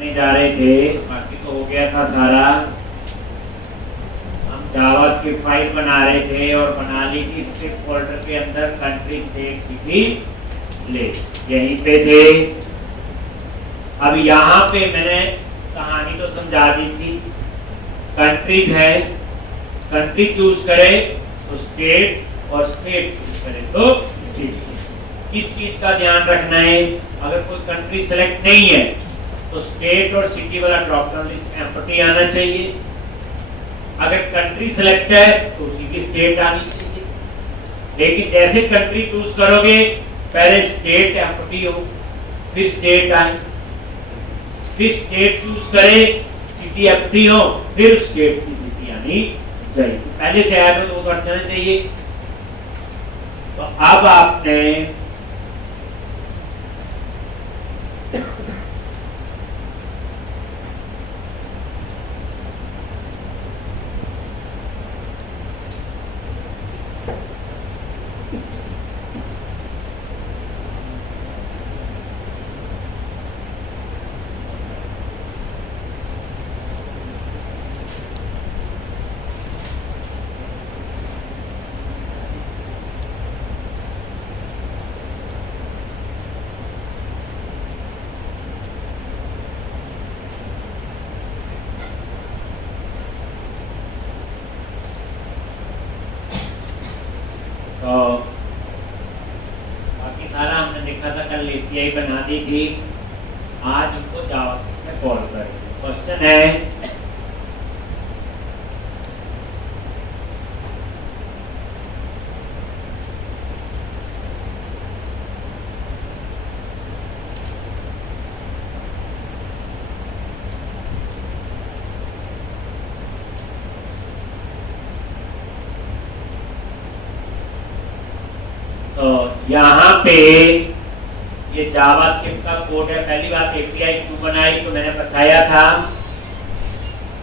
करने जा रहे थे, बाकी तो हो गया था सारा। हम जावास्क्रिप्ट फाइल बना रहे थे और बना ली थी स्क्रिप्ट फोल्डर के अंदर कंट्री स्टेट सिटी ले, यहीं पे थे। अब यहाँ पे मैंने कहानी तो समझा दी थी। कंट्रीज है, कंट्री चूज करे तो स्टेट और स्टेट चूज करे तो सिटी। किस चीज का ध्यान रखना है? अगर कोई कंट्री सेलेक्ट नहीं है तो स्टेट और सिटी वाला ड्रॉप डाउन लिस्ट एम्प्टी आना चाहिए। अगर कंट्री सेलेक्ट है तो उसी की स्टेट आनी चाहिए। लेकिन जैसे कंट्री चूज करोगे पहले स्टेट एम्प्टी हो, फिर स्टेट आए, फिर स्टेट चूज करे, सिटी एम्प्टी हो, फिर स्टेट की सिटी आनी चाहिए। पहले से आया तो वो कर देना चाहिए। तो अब आपने तो बाकी सारा हमने देखा था, कल एपीआई बना दी थी, आज इनको जावास्क्रिप्ट में कॉल करेंगे। क्वेश्चन है तो यहाँ पे ये जावास्क्रिप्ट का कोड है। पहली बात एपीआई क्यों बनाई तो मैंने बताया था,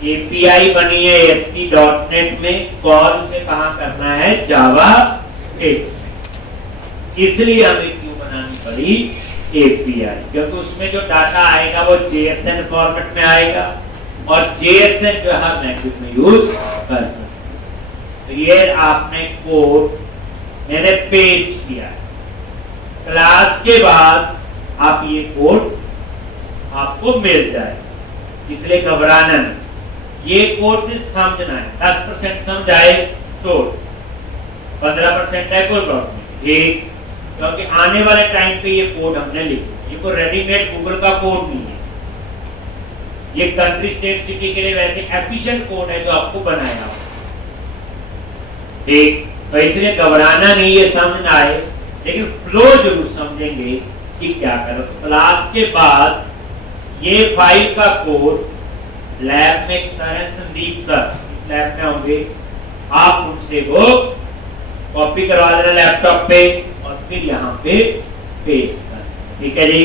एपीआई बनी है ASP.NET में, कॉल उसे कहाँ करना है? जावास्क्रिप्ट। इसलिए हमें क्यों बनानी पड़ी एपीआई, क्योंकि उसमें जो डाटा आएगा वो JSON फॉर्मेट में आएगा और JSON जो हर लैंग्वेज में यूज कर सकते। तो ये आपने कोड मैंने पेस्ट किया। क्लास के बाद आप ये कोड आपको मिल जाए, इसलिए घबराना नहीं। ये कोड से समझना है, 10% समझ आए छोड़, 15% है कोई प्रॉब्लम नहीं, ठीक। क्योंकि आने वाले टाइम पे ये कोड हमने लिखा, ये कोई रेडीमेड गूगल का कोड नहीं है। ये कंट्री स्टेट सिटी के लिए वैसे एफिशिएंट कोड है जो आपको बनाया हो, ठीक। तो इसलिए घबराना नहीं, ये समझना है, लेकिन फ्लो जरूर समझेंगे कि क्या करो। तो क्लास के बाद ये फाइल का कोड लैब में एक सर है संदीप सर, इस लैब में होंगे, आप उनसे वो कॉपी करवा देना लैपटॉप पे और फिर यहाँ पे पेस्ट कर, ठीक है जी।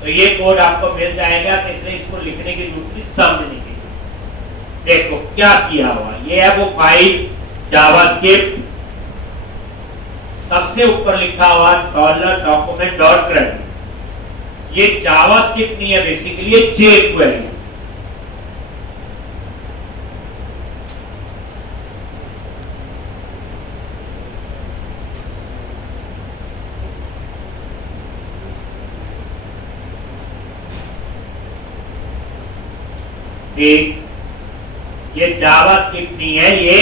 तो ये कोड आपको मिल जाएगा, तो इसलिए इसको लिखने की जरूरत नहीं, समझने की। देखो क्या किया हुआ, ये है वो फाइल जावास्क्रिप्ट, सबसे ऊपर लिखा हुआ $document.credit। ये जावास्क्रिप्ट नहीं है, बेसिकली ये jQuery। ये जावास्क्रिप्ट नहीं है, ये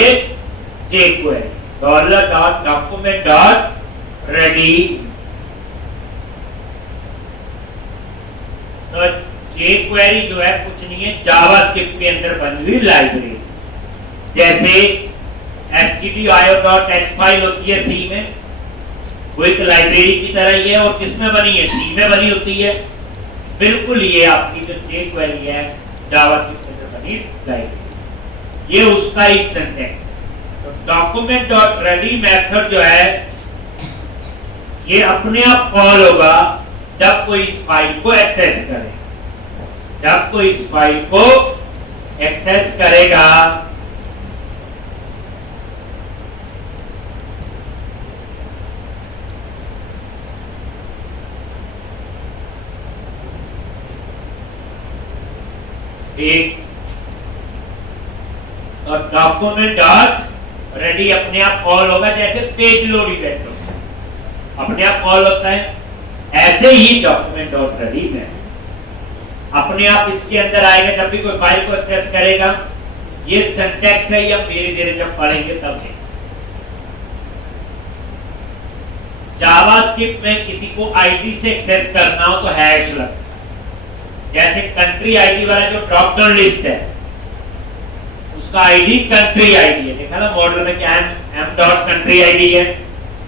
jQuery। $.document.ready। तो jQuery जो है कुछ नहीं है, जावास्क्रिप्ट के अंदर बनी हुई लाइब्रेरी। जैसे stdio.h फाइल होती है C में, वो एक लाइब्रेरी की तरह ही है। और किसमें बनी है? C में बनी होती है। बिल्कुल ये आपकी जो jQuery है जावास्क्रिप्ट के अंदर बनी लाइब्रेरी, ये उसका ही सिंटैक्स है। document.ready मेथड जो है ये अपने आप कॉल होगा जब कोई इस फाइल को एक्सेस करे। जब कोई इस फाइल को एक्सेस करेगा ठीक, और डॉक्यूमेंट डॉट रेडी अपने आप कॉल होगा, जैसे पेज लोड इवेंट होगा अपने आप कॉल होता है, ऐसे ही डॉक्यूमेंट डॉट रेडी में अपने आप इसके अंदर आएगा जब भी कोई फाइल को एक्सेस करेगा। ये सिंटैक्स है, ये हम धीरे धीरे जब पढ़ेंगे तब देखेंगे। जावास्क्रिप्ट में किसी को आईडी से एक्सेस करना हो तो हैश लगता है, जैसे कंट्री आईडी वाला जो ड्रॉप डाउन लिस्ट है उसका आईडी कंट्री आईडी है, देखा ना मॉडल में क्या है, एम डॉट कंट्री आईडी है,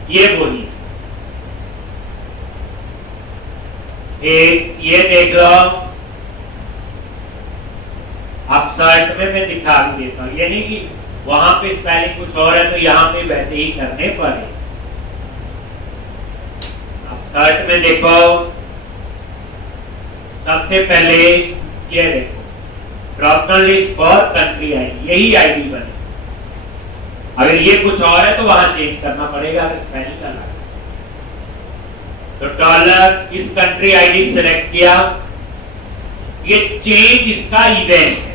ये वही एक ये देख लो। अब सर्ट में मैं दिखा भी देता हूं, ये नहीं कि वहां पे स्पेलिंग कुछ और है तो यहां पे वैसे ही करने पड़े। अब सर्ट में देखो, सबसे पहले ये देखो drop down list for country ID, यही आईडी बने। अगर ये कुछ और है तो वहां चेंज करना पड़ेगा, अगर स्पेलिंग अलग है तो डॉलर इस कंट्री आईडी सेलेक्ट किया, ये चेंज इसका इवेंट है,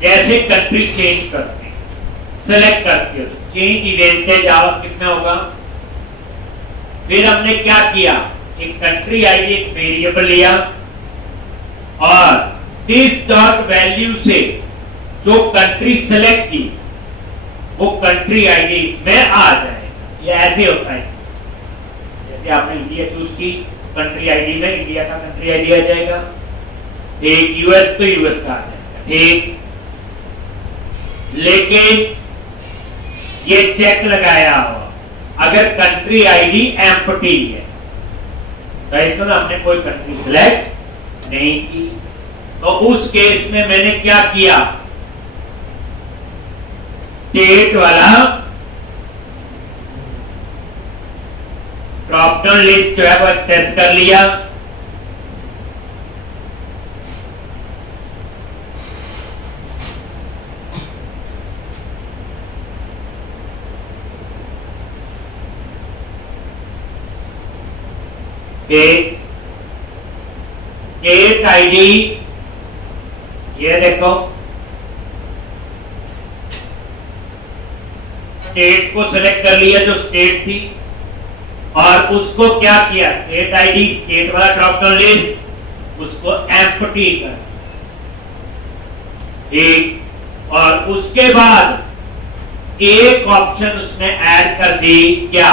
जैसे कंट्री चेंज करते हैं सेलेक्ट करते हो तो चेंज इवेंट है जावास्क्रिप्ट में होगा। फिर हमने क्या किया, एक कंट्री आईडी एक वेरिएबल लिया और दिस डॉट वैल्यू से जो कंट्री सेलेक्ट की वो कंट्री आईडी इसमें आ जाएगा। ये ऐसे होता है, जैसे आपने इंडिया चूज की कंट्री आईडी में इंडिया का कंट्री आईडी आ जाएगा, एक यूएस तो यूएस का आ जाएगा, ठीक। लेकिन ये चेक लगाया हो अगर कंट्री आईडी एम्प्टी है तो इसमें हमने कोई कंट्री सिलेक्ट नहीं की, तो उस केस में मैंने क्या किया, स्टेट वाला ड्रॉप डाउन लिस्ट जो है वो एक्सेस कर लिया। स्टेट आईडी ये देखो, स्टेट को सिलेक्ट कर लिया जो स्टेट थी और उसको क्या किया, स्टेट आईडी स्टेट वाला ड्रॉप डाउन लिस्ट उसको एम्प्टी कर, ठीक। और उसके बाद एक ऑप्शन उसमें ऐड कर दी, क्या,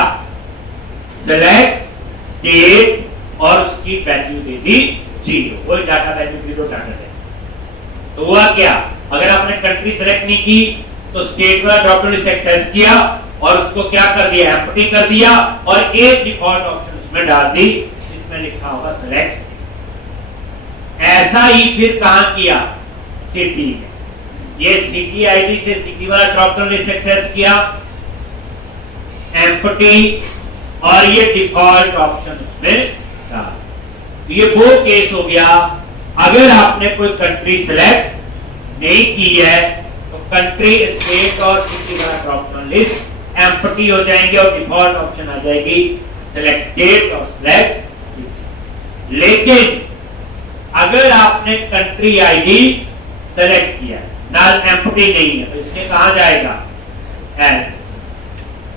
सिलेक्ट स्टेट और उसकी वैल्यू दे दी 0, वही डाटा वैल्यू 0 डाटा वैल्यू। तो हुआ क्या, अगर आपने कंट्री सेलेक्ट नहीं की तो स्टेट वाला ड्रॉप डाउन लिस्ट एक्सेस किया और उसको क्या कर दिया, एम्प्टी कर दिया और एक डिफॉल्ट ऑप्शन उसमें डाल दी जिसमें लिखा होगा सेलेक्ट स्टेट। ऐसा ही फिर कहां किया, सिटी में, ये सिटी आईडी से सिटी वाला ड्रॉप डाउन लिस्ट एक्सेस किया, एम्प्टी और ये डिफॉल्ट ऑप्शन उसमें डाल। तो ये वो केस हो गया अगर आपने कोई कंट्री सेलेक्ट नहीं की है तो कंट्री स्टेट और सिटी वाला ड्रॉप डाउन लिस्ट एम्प्टी हो जाएंगे और डिफॉल्ट ऑप्शन आ जाएगी सेलेक्ट स्टेट और सेलेक्ट सिटी। लेकिन अगर आपने कंट्री आईडी सेलेक्ट किया ना, एम्प्टी नहीं है, तो इसके कहां जाएगा, एल्स,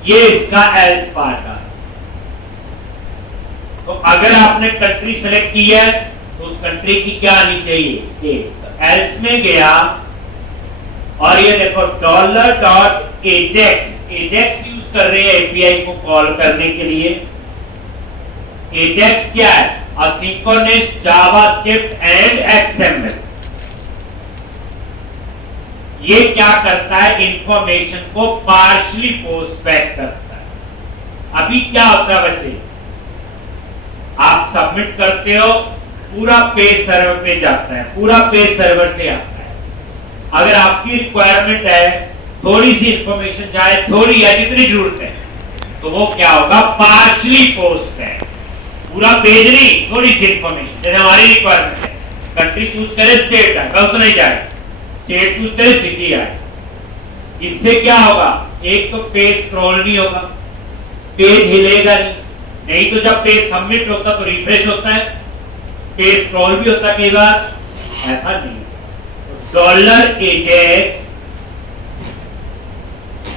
ये इसका एल्स पार्ट है। तो अगर आपने कंट्री सेलेक्ट की है तो उस कंट्री की क्या आनी चाहिए, स्टेट, तो एल्स में गया और ये देखो dollar dot Ajax, Ajax use कर रहे हैं एपीआई को कॉल करने के लिए। एजेक्स क्या है, असिंक्रोनस जावास्क्रिप्ट एंड एक्सएमएल। ये क्या करता है, इंफॉर्मेशन को पार्शियली पोस्ट बैक करता है। अभी क्या होता है बच्चे, आप सबमिट करते हो, पूरा पेज सर्वर पे जाता है, पूरा पेज सर्वर से आता है। अगर आपकी रिक्वायरमेंट है थोड़ी सी इंफॉर्मेशन चाहे थोड़ी है जितनी जरूरत है तो वो क्या होगा, पार्शियली पोस्ट है, पूरा पेज नहीं, थोड़ी सी इंफॉर्मेशन। जैसे हमारी रिक्वायरमेंट है कंट्री चूज करे स्टेट है, गलत नहीं जाए, स्टेट चूज करे सिटी है। इससे क्या होगा, एक तो पेज स्क्रॉल नहीं होगा, पेज हिलेगा नहीं तो जब पेज सबमिट होता तो रिफ्रेश होता है, पेज स्क्रॉल भी होता है कई बार, ऐसा नहीं। तो डॉलर एजेक्स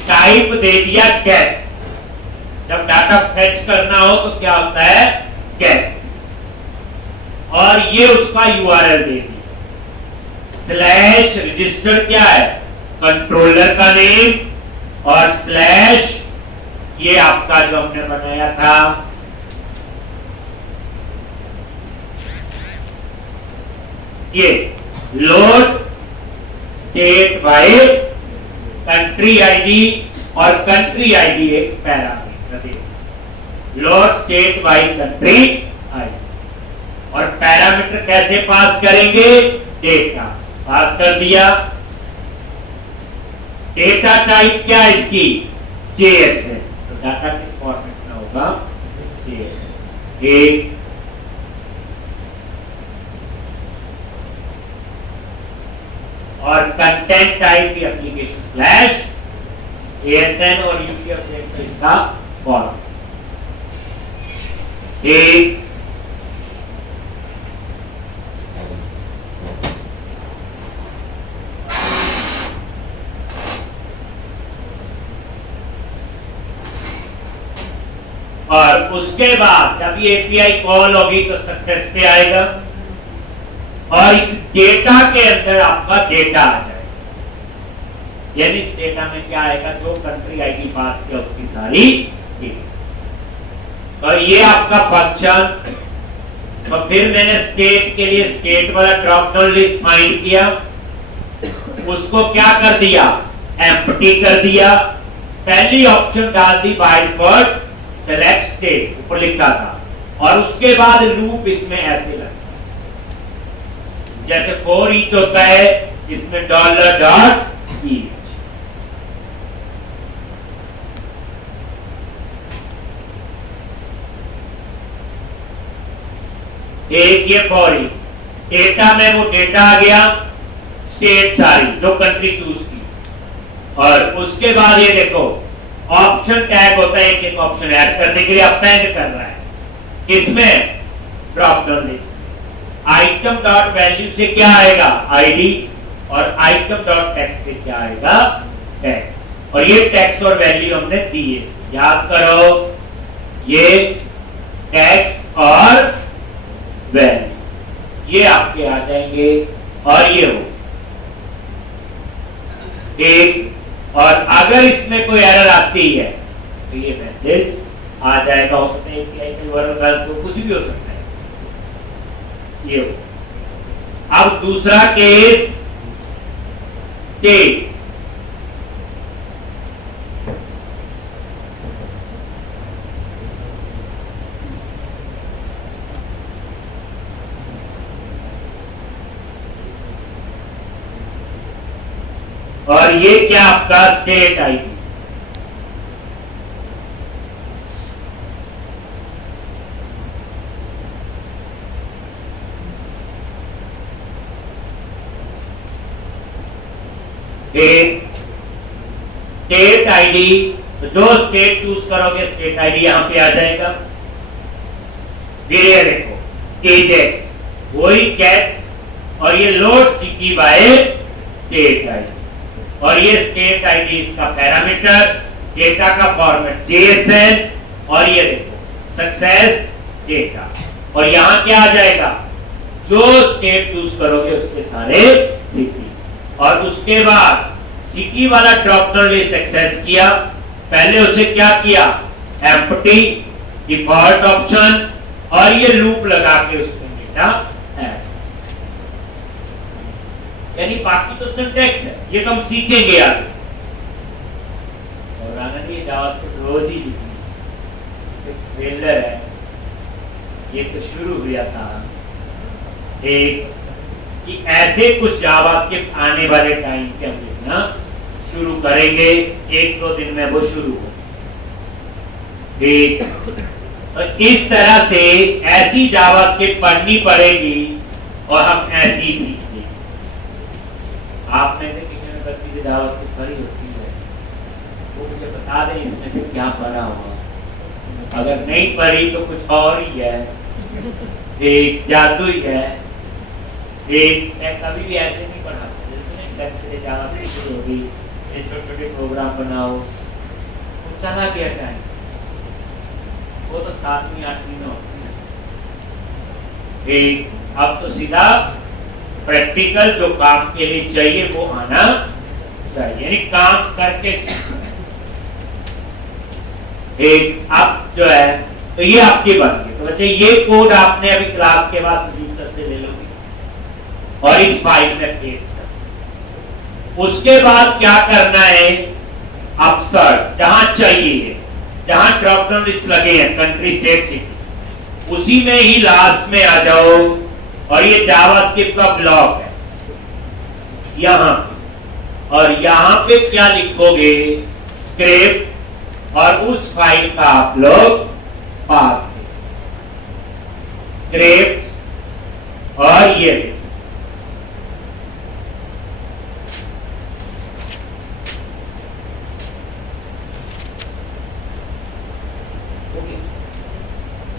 टाइप दे दिया गेट। जब डाटा फेच करना हो तो क्या होता है, गेट, और ये उसका यूआरएल दे दिया। स्लैश रजिस्टर क्या है, कंट्रोलर का नेम, और स्लैश ये आपका जो हमने बनाया था ये load state wise country ID, और कंट्री आईडी एक पैरामीटर है। Load state wise country ID, और पैरामीटर कैसे पास करेंगे, डेटा पास कर दिया। डेटा टाइप क्या है इसकी, JSON। तो डाटा किस फॉर्मेट में होगा, JSOन। एक और कंटेंट टाइप की एप्लीकेशन स्लैश ASN और UTF इसका फॉर्म। एक और उसके बाद जब ये API कॉल होगी तो सक्सेस पे आएगा, और इस डेटा के अंदर आपका डेटा आ जाएगा। यानी इस डेटा में क्या आएगा, जो कंट्री आईडी पास किया उसकी सारी स्टेट। और ये आपका फंक्शन, तो फिर मैंने स्टेट के लिए स्टेट वाला ड्रॉप डाउन लिस्ट फाइंड किया, उसको क्या कर दिया, एम्प्टी कर दिया। पहली ऑप्शन डाल दी बाय डिफॉल्ट सेलेक्ट स्टेट, ऊपर लिखा था, और उसके बाद लूप इसमें ऐसे लगा जैसे फॉर ईच होता है, इसमें डॉलर डॉट ईच। एक ये फॉर ईच, डेटा में वो डेटा आ गया, स्टेट सारी जो कंट्री चूज की, और उसके बाद ये देखो ऑप्शन टैग होता है, एक एक ऑप्शन ऐड करने के लिए अपेंड कर रहा है। इसमें drop down list item dot value से क्या आएगा, आईडी, और आइटम डॉट टेक्स्ट से क्या आएगा, टेक्स्ट। और ये टेक्स्ट और वैल्यू हमने दी है, याद करो, ये टेक्स्ट और वैल्यू ये आपके आ जाएंगे, और ये हो एक। और अगर इसमें कोई एरर आती है तो ये मैसेज आ जाएगा, उसमें API तो कुछ भी हो सकता है। ये हो। अब दूसरा केस स्टेट, और ये क्या आपका स्टेट आईडी। स्टेट आईडी, तो जो स्टेट चूज करोगे स्टेट आईडी यहां पे आ जाएगा। फिर ये देखो एजेक्स वही गेट, और ये load city by state ID, और ये स्टेट आईडी इसका पैरामीटर, डेटा का फॉर्मेट JSON, और ये देखो सक्सेस डेटा। और यहां क्या आ जाएगा, जो स्टेट चूज करोगे उसके सारे सिटी। और उसके बाद सिटी वाला ड्रॉप डाउन लिस्ट एक्सेस किया, पहले उसे क्या किया, एम्प्टी, डिफॉल्ट ऑप्शन, और ये लूप लगा के उसमें डेटा ऐड। यानी बाकी तो सिंटैक्स है, ये तो हम सीखेंगे आगे। और आनंद ये जावास्क्रिप्ट रोज ही लिखनी, ट्रेलर है, ये तो शुरू हुआ था एक कि ऐसे कुछ जावास्क्रिप्ट आने वाले टाइम पे हम लिखना शुरू करेंगे, एक दो दिन में वो शुरू हो। ठीक, तो इस तरह से ऐसी जावास्क्रिप्ट पढ़नी पड़ेगी और हम ऐसी ही सीखेंगे। आप में से किसी ने गलती से जावास्क्रिप्ट पढ़ी होती है, वो मुझे बता दें इसमें से क्या पढ़ा हुआ। अगर नहीं पढ़ी तो कुछ और ही है, एक जादू ही है। एक मैं कभी भी ऐसे नहीं पढ़ाता, लेक्चर जावा से शुरू हो गई, ये छोटे छोटे प्रोग्राम बनाओ, वो चला गया टाइम, वो तो 7वीं 8वीं में होती है। अब तो सीधा प्रैक्टिकल जो काम के लिए चाहिए वो आना चाहिए, यानी काम करके एक आप जो है तो ये आपकी बात है। तो बच्चे ये कोड आपने अभी क्लास के बाद संदीप सर से ले लोगे और इस फाइल में पेस्ट कर। उसके बाद क्या करना है, अपसर्ट जहां चाहिए, जहां ड्रॉप डाउन लिस्ट लगे हैं कंट्री स्टेट सिटी, उसी में ही लास्ट में आ जाओ और ये जावास्क्रिप्ट का ब्लॉक है यहां, और यहां पे क्या लिखोगे, स्क्रिप्ट, और उस फाइल का आप लोग पाथ, स्क्रिप्ट और ये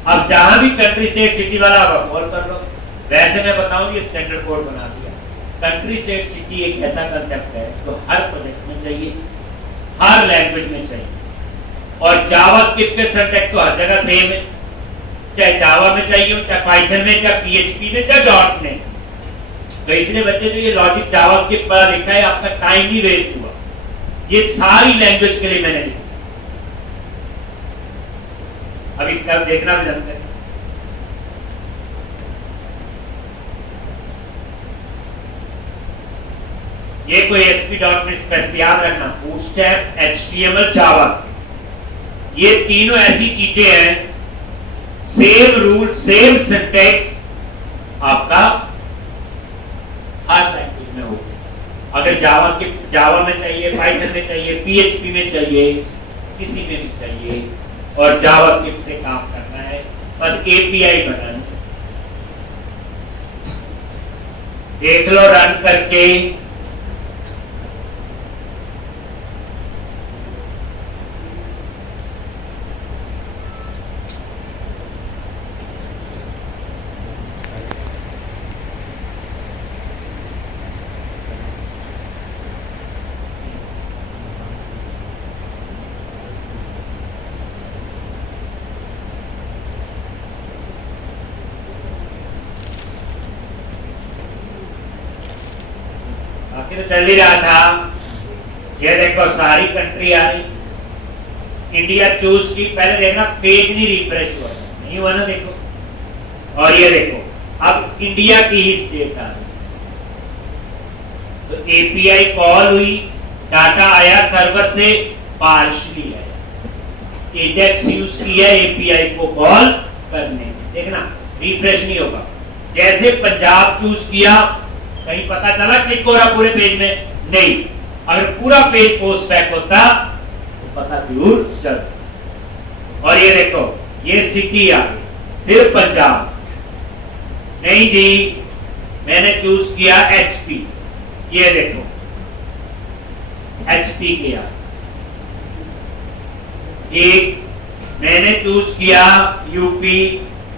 अब जहां भी कंट्री स्टेट सिटी वाला आप कॉल कर लो। वैसे मैं बताऊं ये स्टैंडर्ड कोड बना दिया। कंट्री स्टेट सिटी एक ऐसा कंसेप्ट है जो हर प्रोजेक्ट में चाहिए, हर लैंग्वेज में चाहिए, और जावास्क्रिप्ट के सिंटैक्स तो हर जगह सेम है, चाहे जावा में चाहिए, चाहे पाइथन में, चाहे पीएचपी में, चाहे डॉट में। तो इसलिए बच्चे जो ये लॉजिक जावास्क्रिप्ट पर लिखा है, आपका टाइम भी वेस्ट हुआ, ये सारी लैंग्वेज के लिए मैंने लिखा। अब इसका देखना भी जानते हैं। ये कोई ASP.NET स्पेसिफिक याद रखना, बूटस्ट्रैप, HTML, जावास्क्रिप्ट, ये तीनों ऐसी चीजें हैं, सेम रूल सेम सिंटैक्स आपका हर लैंग्वेज में होगा। अगर जावास्क्रिप्ट जावा में चाहिए, पाइथन में चाहिए, पीएचपी में चाहिए, किसी में भी चाहिए, और जावास्क्रिप्ट से काम करना है, बस एपीआई बनाना है। देख लो रन करके, बाकी तो चल ही रहा था। ये देखो सारी कंट्री आ रही, इंडिया चूज की, पहले देखना पेज नहीं रिफ्रेश हुआ, नहीं हुआ ना, देखो, और ये देखो अब इंडिया की ही स्टेट आ रही। तो एपीआई कॉल हुई, डाटा आया सर्वर से, पार्शली आया, एजेक्स यूज किया एपीआई को कॉल करने में, देखना रिफ्रेश नहीं होगा। जैसे पंजाब चूज किया, कहीं पता चला क्लिक हो रहा पूरे पेज में, नहीं, अगर पूरा पेज पोस्ट बैक होता तो पता जरूर चलता। और ये देखो ये सिटी आ गई, सिर्फ पंजाब नहीं जी, मैंने चूज किया एचपी, ये देखो एचपी किया, एक मैंने चूज किया यूपी,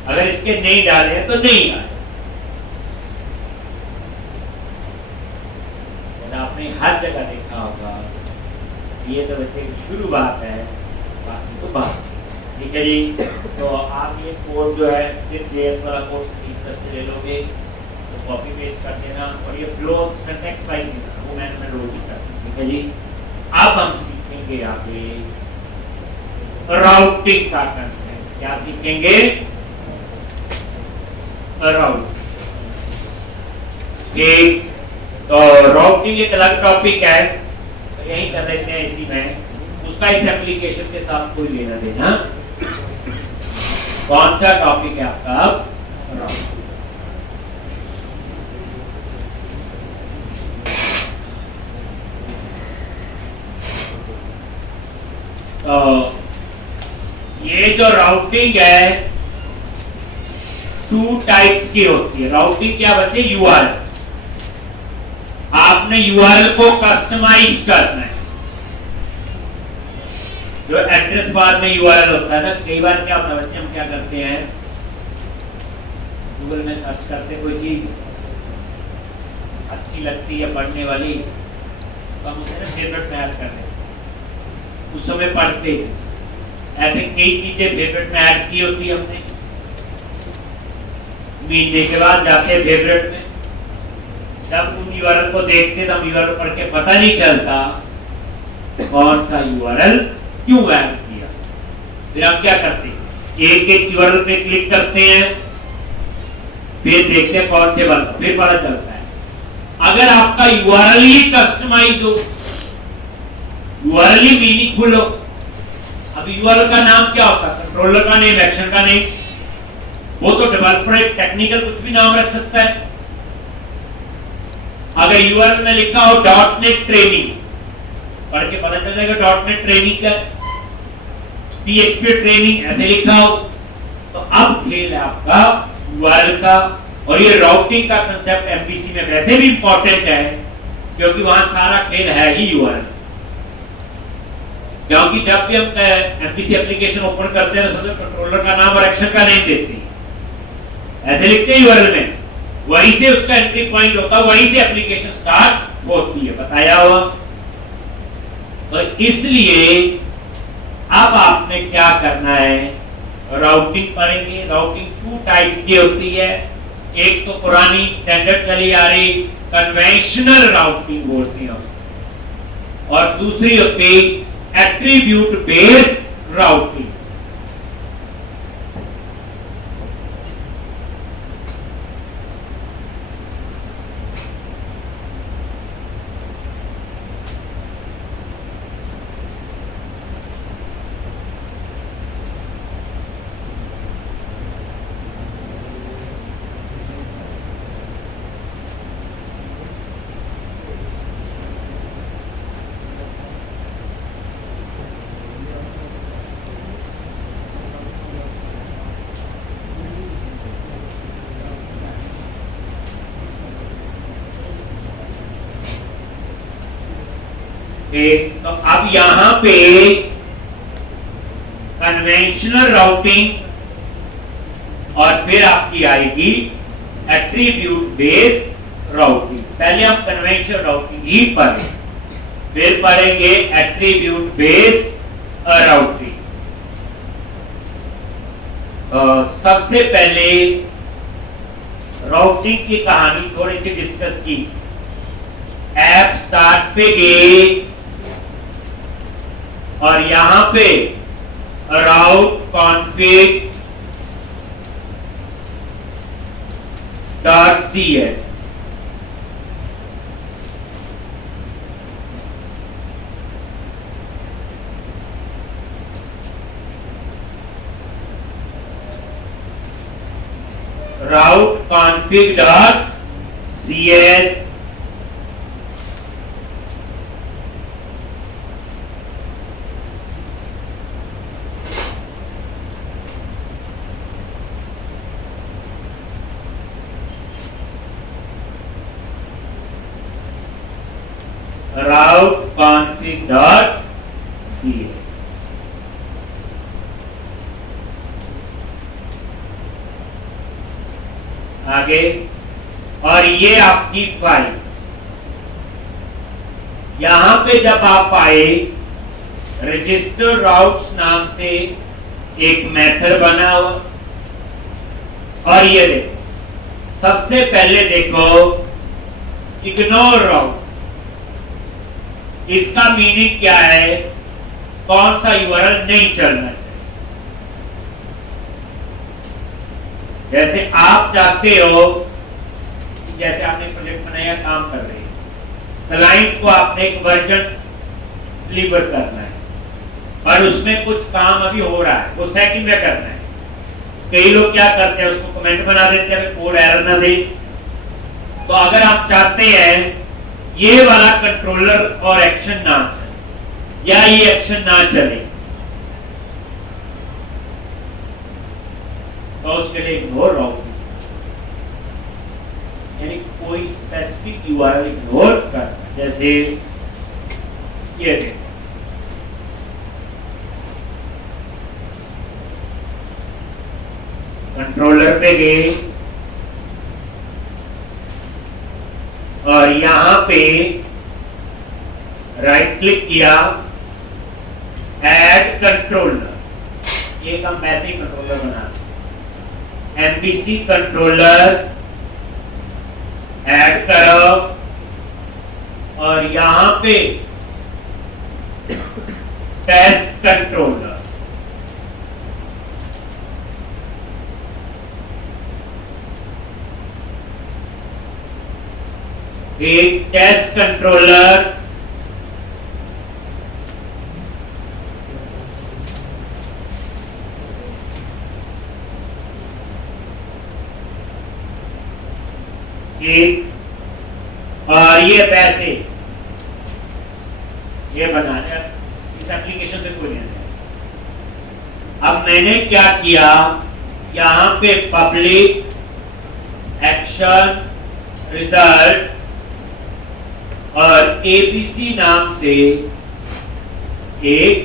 अगर इसके नहीं डाले तो नहीं आए। आपने हर जगह देखा होगा, ये तो बच्चे शुरुआत है, बाकी तो बात, ठीक है जी। तो आप ये कोड जो है सिर्फ जेएस वाला कोड से ले लोगे, तो कॉपी पेस्ट कर देना, और ये फ्लो सिंटैक्स फाइल देना, वो मैंने रोज ही कर दिया, ठीक है जी। अब हम सीखेंगे आगे राउटिंग का कंसेप्ट। क्या सीखेंगे? राउटिंग। एक तो राउटिंग एक अलग टॉपिक है, तो यही कर लेते हैं इसी में, उसका इस एप्लीकेशन के साथ कोई लेना देना। कौन सा टॉपिक है आपका? राउटिंग। तो ये जो राउटिंग है 2 टाइप्स की होती है। राउटिंग क्या बच्चे? यूआरएल। आपने यूआरएल को कस्टमाइज करना है। जो एड्रेस बार में यूआरएल होता है ना, कई बार क्या होता है बच्चे, हम क्या करते हैं, गूगल में सर्च करते कोई चीज, अच्छी लगती है पढ़ने वाली तो हम उसे ना फेवरेट में ऐड कर दें, उस समय पढ़ते। ऐसे कई चीजें फेवरेट में ऐड की होती हमने, महीने के बाद जाते फेवरेट में, जब उन यूआरएल को देखते तब यूआरएल पढ़ के पता नहीं चलता कौन सा यूआरएल क्यों ऐड किया। फिर हम क्या करते हैं, एक एक यूआरएल पे क्लिक करते हैं, फिर देखते हैं कौन से बनता, फिर पता चलता है। अगर आपका यूआरएल ही कस्टमाइज हो, यूआरएल ही मीनिंगफुल हो, अब यूआरएल का नाम क्या होता है, कंट्रोलर का नेम, एक्शन का नेम, वो तो डेवलपर एक टेक्निकल कुछ भी नाम रख सकता है। अगर यूआरएल में लिखा हो .NET ट्रेनिंग, पढ़ के पता चल जाएगा .NET ट्रेनिंग क्या है, PHP ट्रेनिंग ऐसे लिखा हो, तो अब खेल है आपका यूआरएल का। और ये राउटिंग का कंसेप्ट एमबीसी में वैसे भी इंपॉर्टेंट है, क्योंकि वहां सारा खेल है ही यूआरएल। क्योंकि जब भी हम एमबीसी एप्लीकेशन ओपन करते हैं तो कंट्रोलर का नाम और एक्शन का नेम देते हैं, ऐसे लिखते हैं यूआरएल में, वहीं से उसका एंट्री पॉइंट होता है, वहीं से एप्लीकेशन स्टार्ट होती है, बताया हुआ। तो इसलिए अब आपने क्या करना है, राउटिंग पढ़ेंगे। राउटिंग 2 टाइप्स की होती है, एक तो पुरानी स्टैंडर्ड चली आ रही कन्वेंशनल राउटिंग बोलते हैं, और दूसरी होती एट्रीब्यूट बेस्ड राउटिंग। तो अब यहां पे कन्वेंशनल राउटिंग और फिर आपकी आएगी एट्रीब्यूट बेस्ड राउटिंग। पहले हम कन्वेंशनल राउटिंग ही पढ़ें, फिर पढ़ेंगे एट्रीब्यूट बेस्ड राउटिंग। सबसे पहले राउटिंग की कहानी थोड़ी सी डिस्कस की। ऐप स्टार्ट पे गए और यहां पे राउट config .cs route config.cs route config.cs आगे, और ये आपकी फाइल। यहां पे जब आप आए, रजिस्टर राउट्स नाम से एक मेथड बना हुआ, और ये देखो, सबसे पहले देखो इग्नोर राउट। इसका मीनिंग क्या है, कौन सा यूआरएल नहीं चलना चाहिए। जैसे आप चाहते हो, जैसे आपने प्रोजेक्ट बनाया, काम कर रहे हैं, क्लाइंट को आपने एक वर्जन डिलीवर करना है और उसमें कुछ काम अभी हो रहा है, वो सेकंड में करना है। कई लोग क्या करते हैं, उसको कमेंट बना देते हैं, कोड एरर ना दे। तो अगर आप चाहते हैं ये वाला कंट्रोलर और एक्शन ना चले, या ये एक्शन ना चले, तो उसके लिए इग्नोर राउटिंग, यानी कोई स्पेसिफिक यूआरएल इग्नोर करना। जैसे ये देखो, कंट्रोलर पे गए और यहां पे राइट क्लिक किया, ऐड कंट्रोलर, ये हम वैसे ही कंट्रोलर बना, एमपीसी कंट्रोलर ऐड करो और यहां पे टेस्ट कंट्रोलर, एक टेस्ट कंट्रोलर और ये पैसे ये बना है, इस एप्लीकेशन से कोई नहीं। अब मैंने क्या किया, यहां पे पब्लिक एक्शन रिजल्ट और एबीसी नाम से एक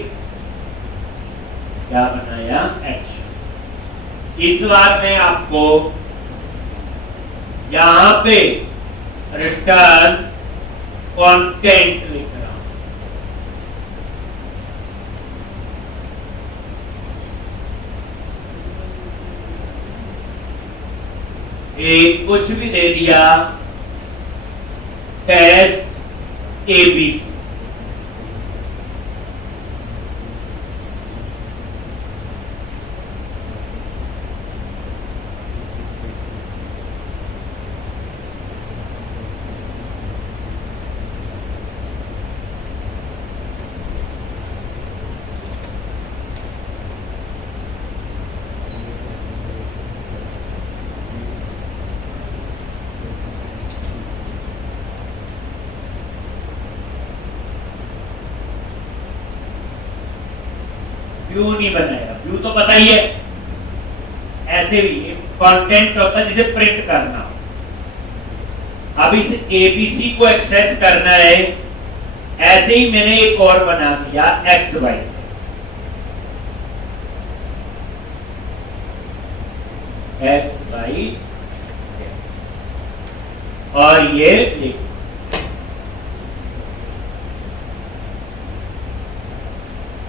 क्या बनाया, एक्शन। इस बार मैं आपको यहां पे रिटर्न कंटेंट लिख रहा हूं। एक कुछ भी दे दिया, टेस्ट एबीसी, व्यू नहीं बनाया, व्यू तो पता ही है, ऐसे भी कंटेंट होता है जिसे प्रिंट करना। अब इस एबीसी को एक्सेस करना है, ऐसे ही मैंने एक और बना दिया एक्स वाई, एक्स वाई और ये लिख,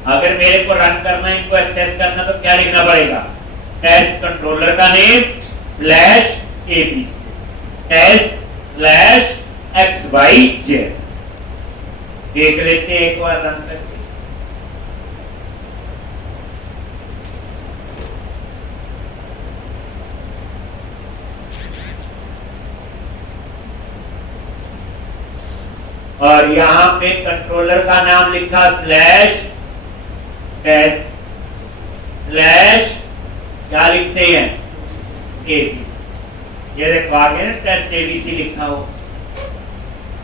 अगर मेरे को रन करना है, इनको एक्सेस करना, तो क्या लिखना पड़ेगा, टेस्ट कंट्रोलर का name slash ABC, test slash X Y Z. देख लेते हैं एक बार रन करके। और यहां पे कंट्रोलर का नाम लिखा स्लैश टेस्ट स्लैश क्या लिखते हैं, एबीसी। ये देखो आगे ना टेस्ट एबीसी लिखा हो,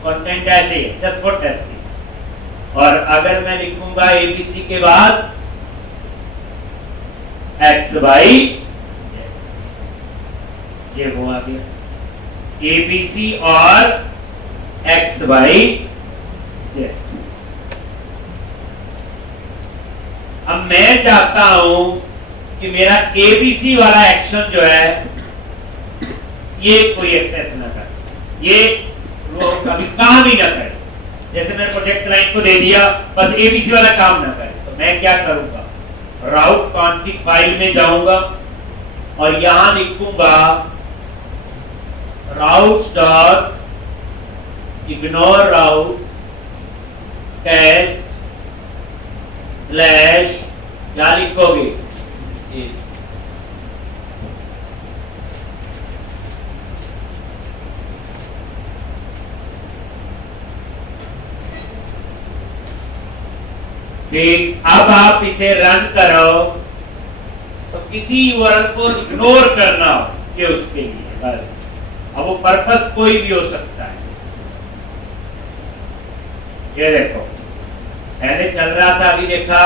कंटेंट ऐसे है, जस्ट फॉर टेस्टिंग। और अगर मैं लिखूंगा एबीसी के बाद एक्स वाई, ये वो आ गया एबीसी और एक्स वाई जेड। अब मैं चाहता हूं कि मेरा एबीसी वाला एक्शन जो है ये कोई एक्सेस ना करे, ये वो कभी काम ही ना करे। जैसे मैंने प्रोजेक्ट लाइन को दे दिया, बस एबीसी वाला काम ना करे, तो मैं क्या करूंगा, राउट कॉन्फिग फाइल में जाऊंगा और यहां लिखूंगा राउट्स डॉट इग्नोर राउट टेस्ट स्लैश क्या लिखोगे, ठीक। अब आप इसे रन करो तो किसी यूआरएल को इग्नोर करना हो ये उसके लिए बस। अब वो पर्पस कोई भी हो सकता है। ये देखो पहले चल रहा था, अभी देखा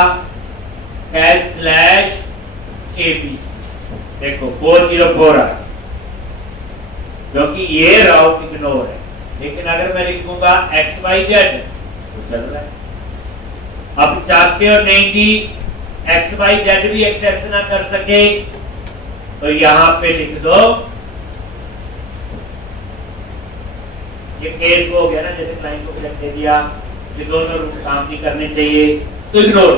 स्लैश एबीसी, देखो 404 आ, क्योंकि ये राउट इग्नोर है। लेकिन अगर मैं लिखूंगा एक्स वाई जेड तो चल रहा है। अब चाहते हो नहीं जी एक्स वाई जेड भी एक्सेस ना कर सके, तो यहां पे लिख दो ये केस वो हो गया ना, जैसे क्लाइंट को चेक दे दिया कि दोनों रूट काम नहीं करने चाहिए तो इग्नोर।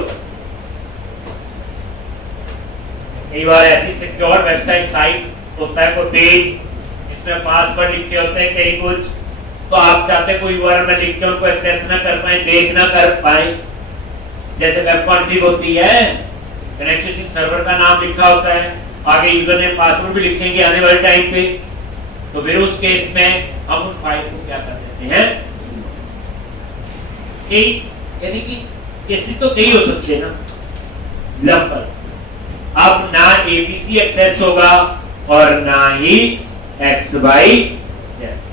कई बार ऐसी सिक्योर वेबसाइट साइट होता है कोई पेज जिसमें पासवर्ड लिखे होते हैं कहीं कुछ, तो आप चाहते हैं कोई यूआरएल में लिख के उनको एक्सेस ना कर पाए, देख ना कर पाए। जैसे वेब कॉन्फ़िग होती है, कनेक्शन सर्वर का नाम लिखा होता है, आगे यूजर नेम पासवर्ड भी लिखेंगे आने वाले टाइम पे, तो फिर उस केस में हम उन फाइल को क्या कर देते हैं कि यानी कि केसेस तो कई हो सकते हैं ना। एग्जांपल, अब ना एबीसी एक्सेस होगा और ना ही एक्स वाई जेड।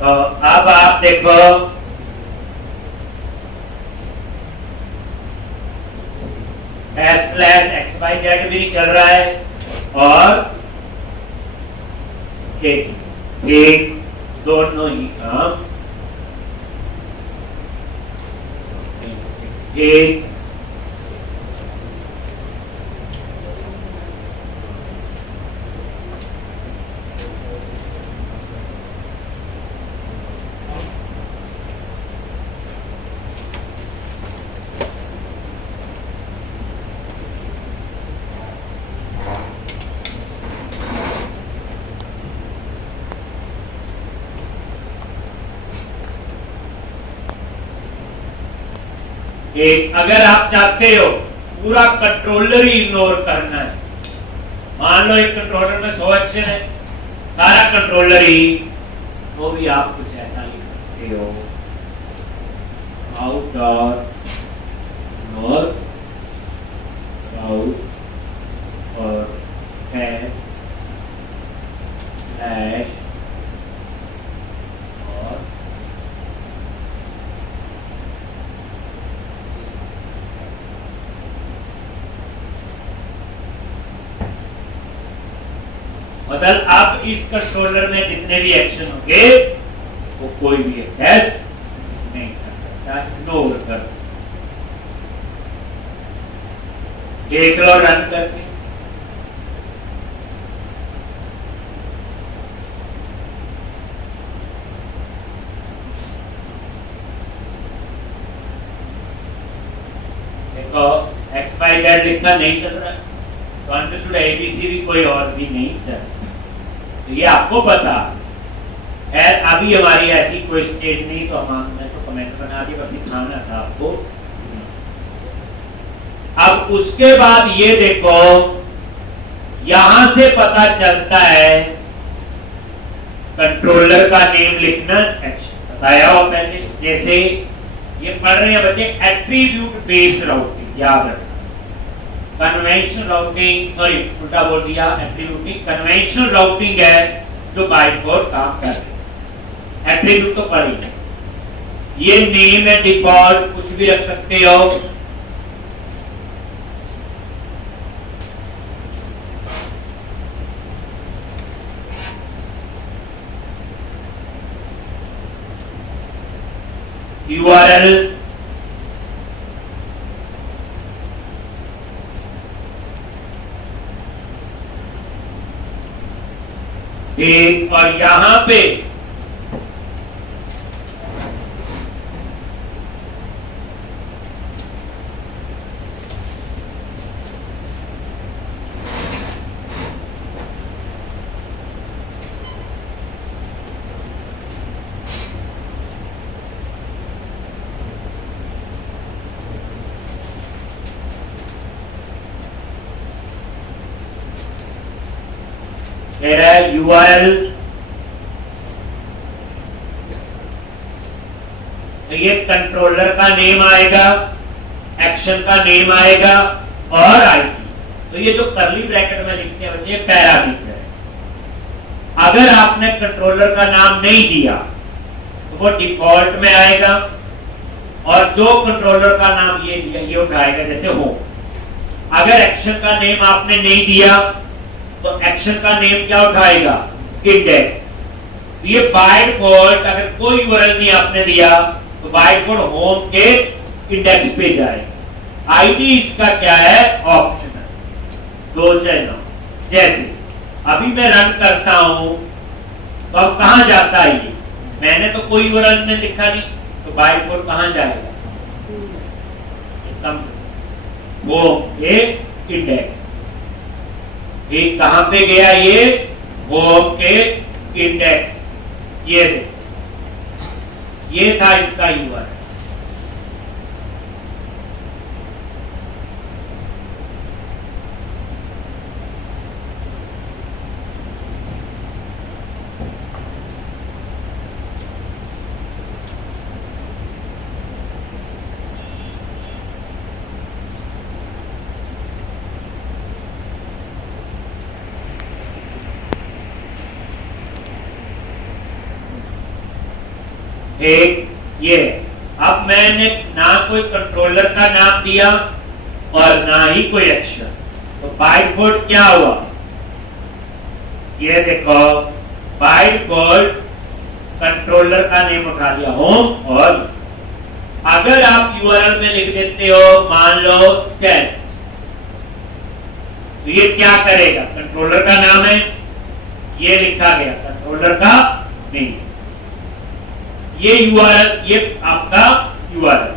तो अब आप देखो S/XYZ भी नहीं चल रहा है और एक दोनों ही काम एक अगर आप चाहते हो पूरा कंट्रोलर ही इग्नोर करना है, मान लो एक कंट्रोलर में 100 एक्शन है, सारा कंट्रोलर ही, तो भी आप कुछ ऐसा लिख सकते हो, आउट और नॉर्थ साउथ और एस स्लैश और मतलब आप इस कंट्रोलर में जितने भी एक्शन होंगे वो कोई भी एक्सेस नहीं कर सकता, इग्नोर कर। देख लो रन करके, देखो XYZ लिखा नहीं चल रहा, तो अंडरस्टूड ABC भी कोई और भी नहीं चल रहा। तो ये आपको पता है, अभी हमारी ऐसी कोई स्टेज नहीं, तो हमने तो कमेंट बना दिया, बस सिखाना था आपको। अब उसके बाद ये देखो, यहां से पता चलता है कंट्रोलर का नेम लिखना, एक्शन बताया हो पहले, जैसे ये पढ़ रहे हैं बच्चे एट्रीब्यूट बेस्ड राउटिंग, याद रखना। कन्वेंशनल राउटिंग, सॉरी उल्टा बोल दिया, एट्रीब्यूटिंग कन्वेंशनल राउटिंग है जो बाय डिफॉल्ट काम कर रही है। एट्रीब्यूट तो पढ़ी, ये नेम है डिफॉल्ट, कुछ भी रख सकते हो। URL एक, और यहां पे मेरा URL ये कंट्रोलर का नेम आएगा, एक्शन का नेम आएगा और आईडी। तो ये जो करली ब्रैकेट में लिखते हैं बच्चे, पैरामीटर है। अगर आपने कंट्रोलर का नाम नहीं दिया तो वो डिफॉल्ट में आएगा, और जो कंट्रोलर का नाम ये दिया ये उठाएगा, जैसे हो। अगर एक्शन का नेम आपने नहीं दिया तो एक्शन का नेम क्या उठाएगा, इंडेक्स। तो ये बाय डिफॉल्ट अगर कोई यूआरएल नहीं आपने दिया तो बाय डिफॉल्ट होम के इंडेक्स पे जाएगा। आईडी इसका क्या है, ऑप्शनल, 2 जैसे अभी मैं रन करता हूं तो अब कहां जाता है ये, मैंने तो कोई यूआरएल में लिखा नहीं, तो बाय डिफॉल्ट कहां जाएगा, होम के इंडेक्स। ये कहां पे गया, ये होम के इंडेक्स। ये था इसका यूआरएल। एक ये, अब मैंने ना कोई कंट्रोलर का नाम दिया और ना ही कोई एक्शन, तो बाय डिफॉल्ट क्या हुआ, ये देखो बाय डिफॉल्ट कंट्रोलर का नेम उठा लिया होम। और अगर आप यूआरएल में लिख देते हो मान लो टेस्ट, तो ये क्या करेगा, कंट्रोलर का नाम है, ये लिखा गया कंट्रोलर का नेम, ये यूआरएल, ये आपका यूआरएल।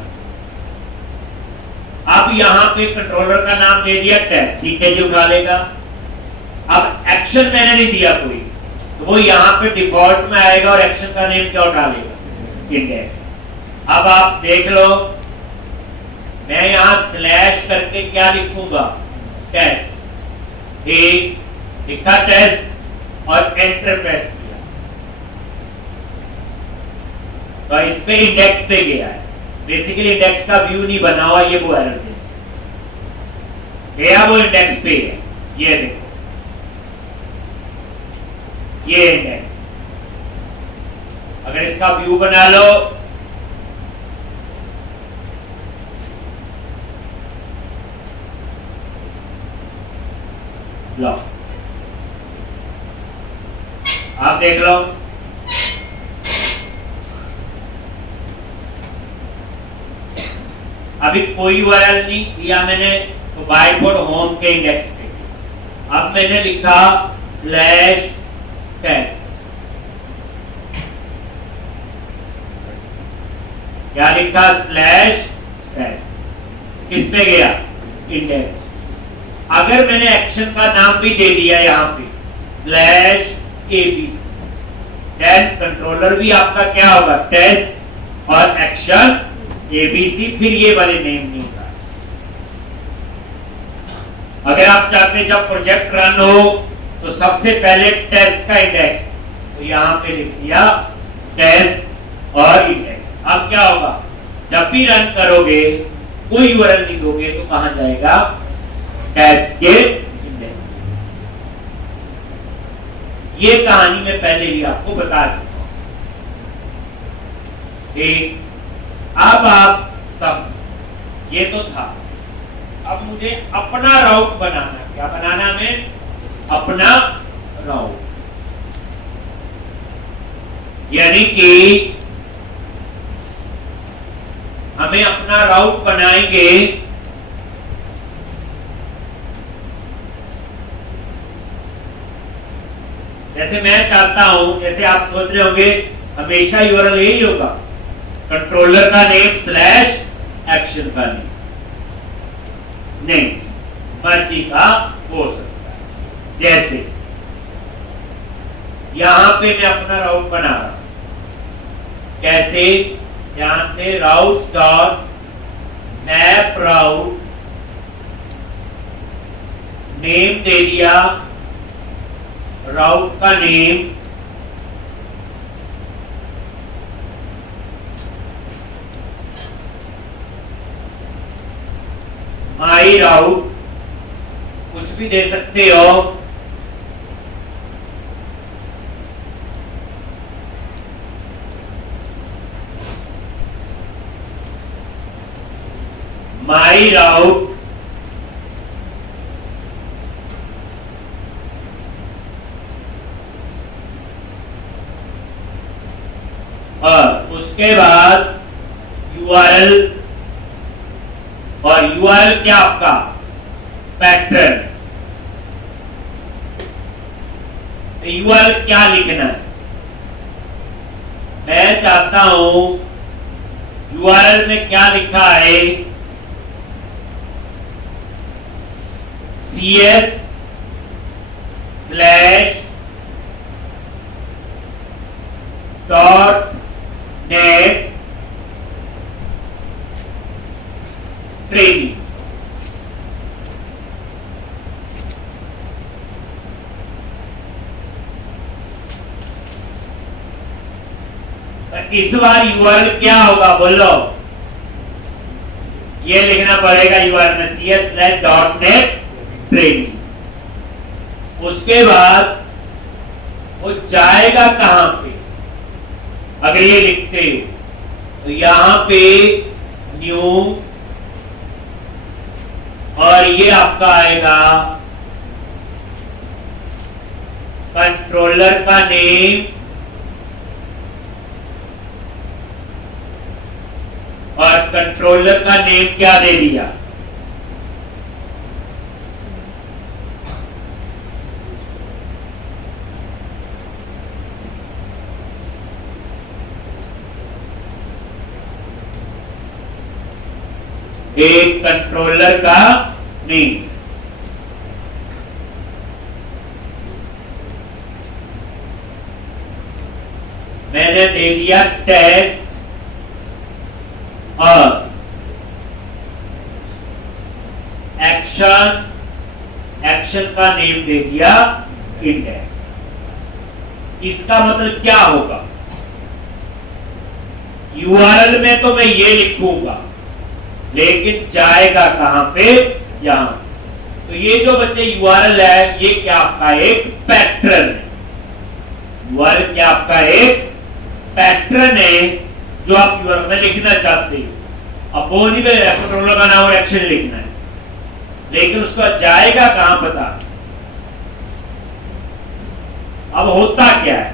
अब यहां पे कंट्रोलर का नाम दे दिया टेस्ट, ठीक है जी, उठा लेगा। अब एक्शन मैंने नहीं दिया कोई, तो वो यहां पे डिफॉल्ट में आएगा और एक्शन का नेम क्या उठा लेगा, इंडेक्स। अब आप देख लो, मैं यहां स्लैश करके क्या लिखूंगा, टेस्ट, लिखा टेस्ट और एंटर प्रेस किया, तो इस पे इंडेक्स पे गया है। बेसिकली इंडेक्स का व्यू नहीं बना हुआ, ये वो एरर गया, वो इंडेक्स पे है। ये देखो, ये इंडेक्स, अगर इसका व्यू बना लो, लो आप देख लो, अभी कोई यूआरएल नहीं दिया मैंने, तो बाय डिफॉल्ट होम के इंडेक्स पे। अब मैंने लिखा स्लैश टेस्ट, क्या लिखा, स्लैश टेस्ट, किस पे गया, इंडेक्स। अगर मैंने एक्शन का नाम भी दे दिया यहां पे स्लैश एबीसी, देन कंट्रोलर भी आपका क्या होगा, टेस्ट और एक्शन एबीसी, फिर ये वाले नेम नहीं होता। अगर आप चाहते हैं जब प्रोजेक्ट रन हो तो सबसे पहले टेस्ट का इंडेक्स, तो यहां पे लिख दिया टेस्ट और इंडेक्स। अब क्या होगा, जब भी रन करोगे कोई यूआरएल नहीं दोगे तो कहां जाएगा, टेस्ट के इंडेक्स। ये कहानी मैं पहले ही आपको बता चुका हूं। ठीक, अब आप सब, ये तो था, अब मुझे अपना राउट बनाना, क्या बनाना, में अपना राउट, यानी कि हमें अपना राउट बनाएंगे। जैसे मैं चाहता हूं, जैसे आप सोच रहे होंगे हमेशा यूआरएल यही होगा, कंट्रोलर का नेम स्लैश एक्शन का नेम, नहीं, मर्जी का हो सकता है। जैसे यहां पे मैं अपना राउट बना रहा हूं, कैसे, ध्यान से, राउट डॉट मैप राउट, नेम दे दिया राउट का नेम, माई राउट कुछ भी दे सकते हो, माई राउट और उसके बाद URL, और URL क्या आपका पैटर्न। URL क्या लिखना है, मैं चाहता हूं URL में क्या लिखा है, CS/.NET ट्रेनिंग। इस बार URL क्या होगा बोलो, ये लिखना पड़ेगा URL में CS/.NET ट्रेनिंग। उसके बाद वो जाएगा कहां पे, अगर ये लिखते हो तो यहां पे न्यू, और ये आपका आएगा कंट्रोलर का नेम, और कंट्रोलर का नेम क्या दे दिया, एक कंट्रोलर का नेम। मैंने दे दिया टेस्ट, और एक्शन, एक्शन का नेम दे दिया इंडेक्स। इसका मतलब क्या होगा, URL में तो मैं ये लिखूंगा, लेकिन जाएगा कहां पे, यहां। तो ये जो बच्चे URL है, ये क्या आपका एक पैटर्न है। URL क्या आपका एक पैटर्न है जो आप URL में लिखना चाहते हो। अब वो नहीं कंट्रोलर का नाम और एक्शन लिखना है, लेकिन उसका जाएगा कहां पता। अब होता क्या है,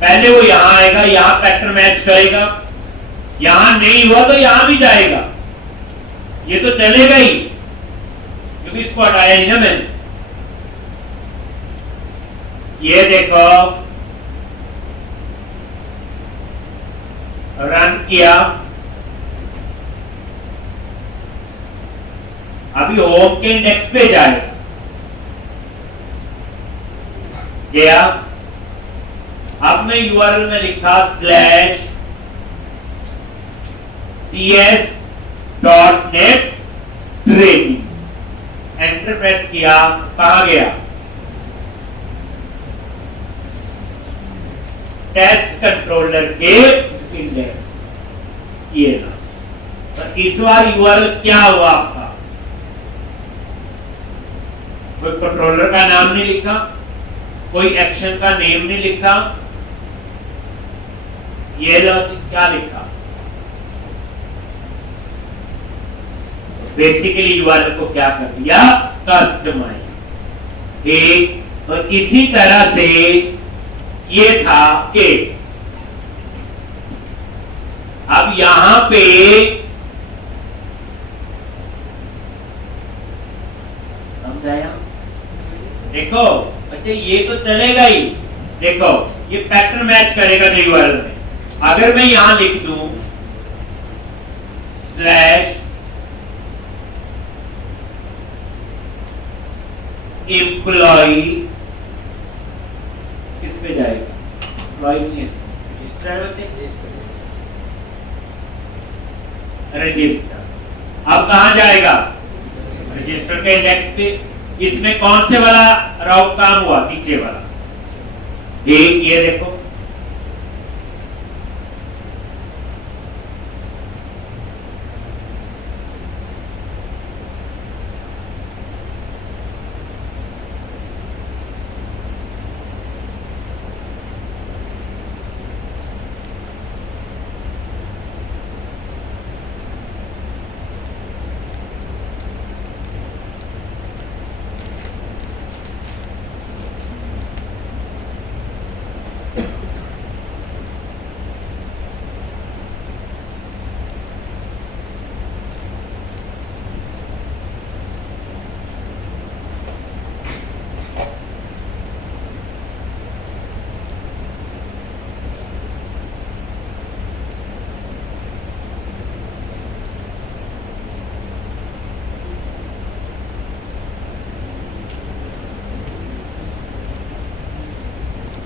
पहले वो यहां आएगा, यहां पैटर्न मैच करेगा, यहां नहीं हुआ तो यहां भी जाएगा, ये तो चलेगा ही क्योंकि इसको हटाया नहीं ना मैंने। ये देखो रन किया, अभी होम के इंडेक्स पे जाएगा, गया। अब मैं URL में लिखा /CS.NET ट्रेनिंग, एंटर प्रेस किया, कहां गया, टेस्ट कंट्रोलर के इंडेक्स, ये ना। तो इस बार URL क्या हुआ आपका, कोई कंट्रोलर का नाम नहीं लिखा, कोई एक्शन का नेम नहीं लिखा, ये क्या लिखा, बेसिकली URL को क्या कर दिया, कस्टमाइज। एक तो इसी तरह से ये था एक। अब यहां पे समझाया, देखो बच्चे ये तो चलेगा ही, देखो ये पैटर्न मैच करेगा URL में। अगर मैं यहां लिख दूं /एम्प्लॉई, किस पे जाएगा, एम्प्लॉई नहीं, रजिस्टर। अब कहां जाएगा, रजिस्टर के इंडेक्स पे। इसमें कौन से वाला राउट काम हुआ, नीचे वाला, ये देखो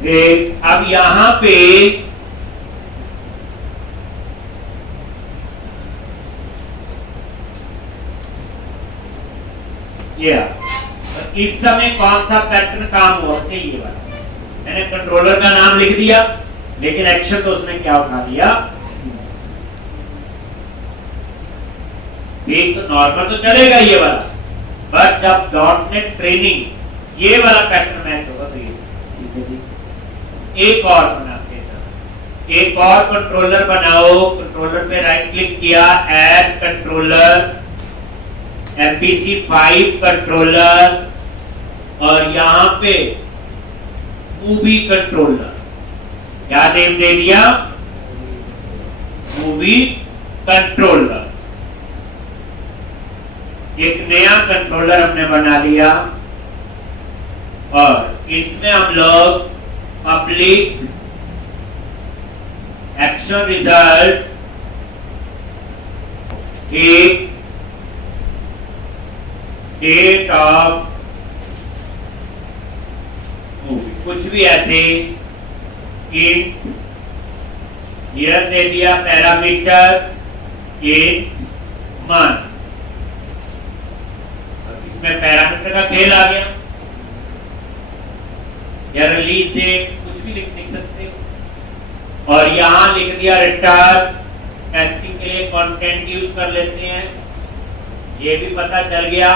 अब यहां पे ये इस समय कौन सा पैटर्न काम हुआ चाहिए वाला, मैंने कंट्रोलर का नाम लिख दिया लेकिन एक्शन तो उसने क्या उठा दिया। एक तो नॉर्मल तो चलेगा ये वाला, बट जब डॉटनेट ट्रेनिंग ये वाला पैटर्न मैच होगा तो ये ठीक है जी। एक और बनाते हैं, एक और कंट्रोलर बनाओ। कंट्रोलर पे राइट क्लिक किया, ऐड कंट्रोलर, MPC 5 कंट्रोलर, और यहां पे मूवी कंट्रोलर, क्या नेम दे दिया, मूवी कंट्रोलर। एक नया कंट्रोलर हमने बना लिया और इसमें हम लोग पब्लिक एक्शन रिजल्ट एक डेट ऑफ मूवी, कुछ भी ऐसे इन ईयर दे दिया, पैरामीटर इन मंथ, इसमें पैरामीटर का खेल आ गया, या रिलीज डेट कुछ भी लिख सकते हो, और यहां लिख दिया रिटर्न। टेस्टिंग के लिए कंटेंट यूज कर लेते हैं, ये भी पता चल गया।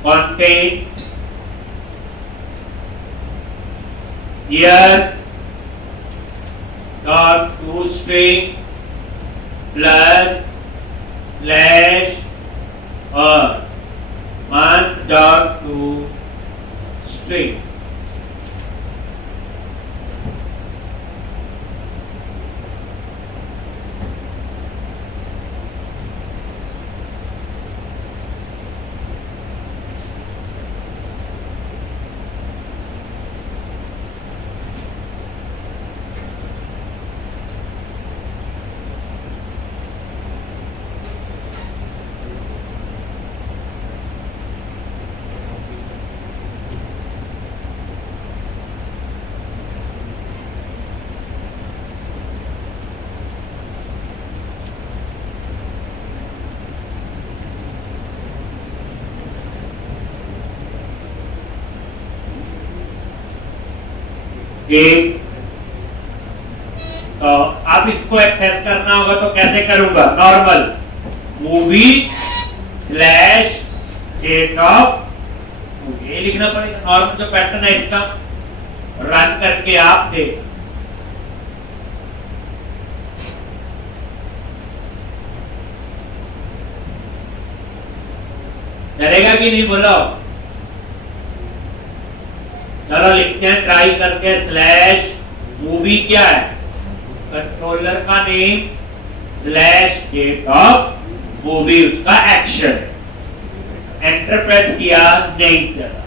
Content year dot to string plus slash और मंथ डॉट टू स्ट्रिंग। एक तो अब इसको एक्सेस करना होगा तो कैसे करूंगा, normal movie slash date of movie, ये लिखना पड़ेगा। नॉर्मल जो पैटर्न है इसका रन करके आप देख, चलेगा कि नहीं बोलो। चलो लिखते हैं ट्राई करके, स्लैश मूवी क्या है, कंट्रोलर का name, slash date of movie उसका एक्शन। एंटर प्रेस किया, नहीं चला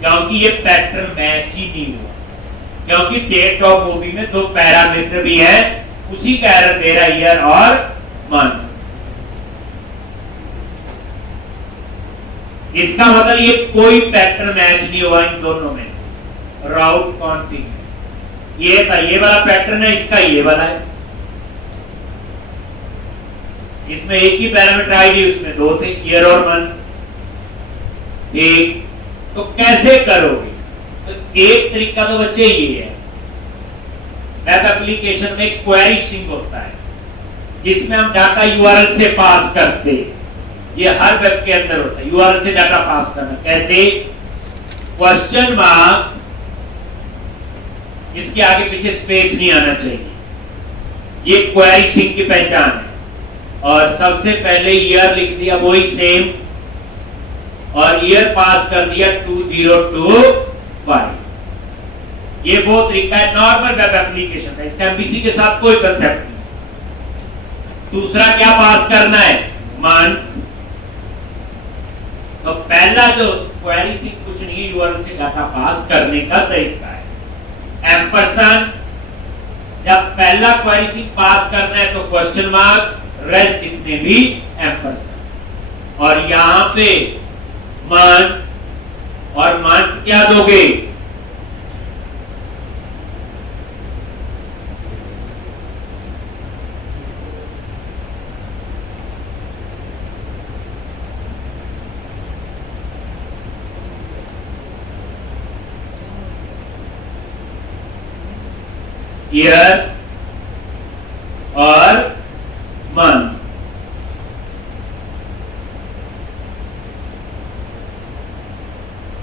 क्योंकि ये पैटर्न मैच ही नहीं हुआ, क्योंकि डेट ऑफ मूवी में दो पैरामीटर भी है, उसी का एरर दे रहा ईयर और मंथ। इसका मतलब ये कोई पैटर्न मैच नहीं हुआ इन दोनों में। राउट कॉन्टिन्यू ये था, ये वाला पैटर्न है, इसका ये वाला है, इसमें एक ही पैरामीटर आईडी, उसमें दो थे, ईयर और मंथ एक। तो कैसे करोगे, तो एक तरीका तो बच्चे ये है, वेब एप्लीकेशन में क्वेरी सिंक होता है जिसमें हम डाटा यूआरएल से पास करते हैं, ये हर वेब के अंदर होता है, यूआरएल से डाटा पास करना। कैसे, क्वेश्चन मार्क, इसके आगे पीछे स्पेस नहीं आना चाहिए, ये क्वेरी सिंक की पहचान है। और सबसे पहले ईयर लिख दिया वही सेम, और ईयर पास कर दिया 2025। ये वो तरीका है नॉर्मल वेब एप्लीकेशन का, इसका एमबीसी के साथ कोई कंसेप्ट नहीं। दूसरा क्या पास करना है, मंथ। तो पहला जो क्वेरी सिंक कुछ नहीं, यूआरएल से डाटा पास करने का तरीका है। एम्परसेंड, जब पहला क्वेरी सिंक पास करना है तो क्वेश्चन मार्क, रेस्ट जितने भी एम्परसेंड, और यहां पे मंथ और मान क्या दोगे? ईयर और मंथ।